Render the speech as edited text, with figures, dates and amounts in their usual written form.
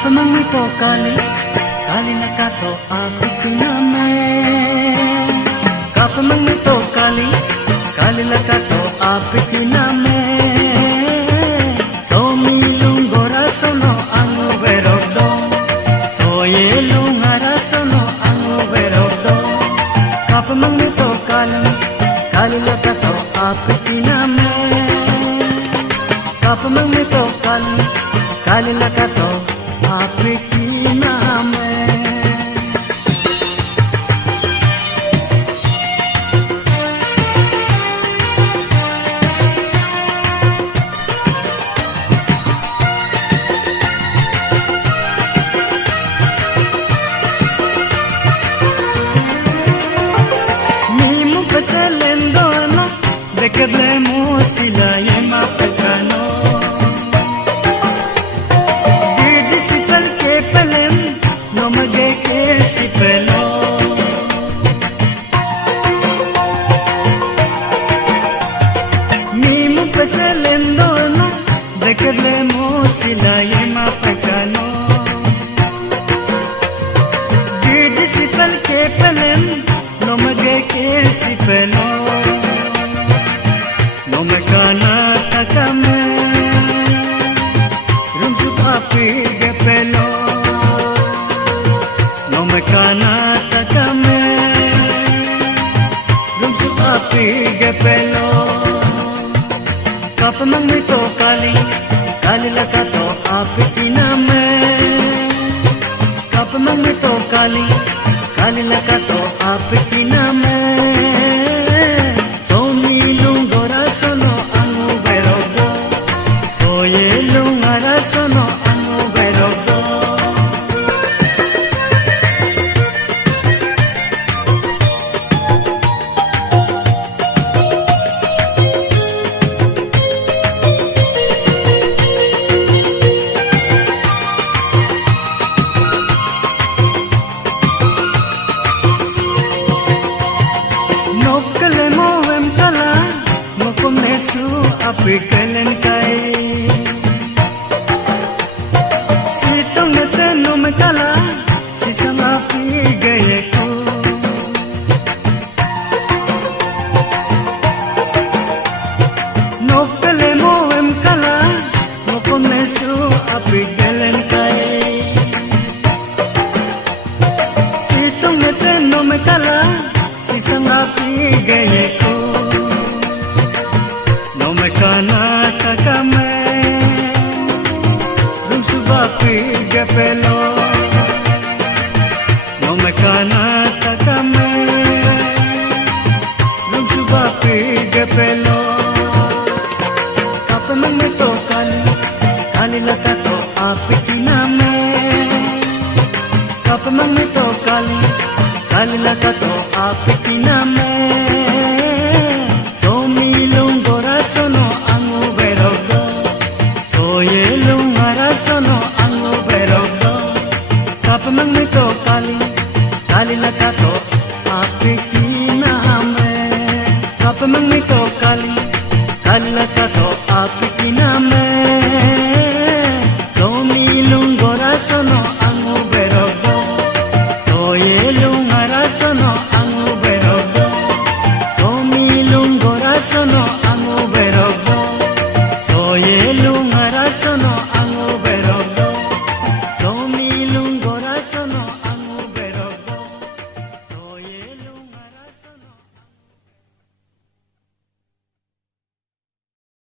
Kapamangito kali, kali na kato ako kiname. Kapamangito kali, kali na kato ako kiname. So milung goraso no ang uberordo, so yelung haraso no ang uberordo. Kapamangito kali, kali na kato ako kiname. Kapamangito kali, kali na kato आपकी नाम Nimu pasalendo no dekadlemo sila yema pagano Pasalendo no dekadlemo sila yema pagano Didi si palke palen no mageke si pelo no magana takame rumsu papi ge pelo no magana takame rumsu papi ge pelo Kapamangito kali, kali laka to आपकी नाम Kapamangito kali, kali laka to आपकी नाम So milung goraso no ang uberordo, so yelung haraso no ang uberordo. Apikalan kay Sitong natano magkala Sisang apigay ko Nopele mo emkala Mokonesu apikalan kay Sitong natano magkala Sisang apigay ko Kana kakame Rum subapi gapelo No me kana kakame Rum subapi gapelo Kapamangito kali Kali laka to आपकी नाम Kapamangito kali Kali laka to आपकी नाम Kapamangito kali, kali laka to आपकी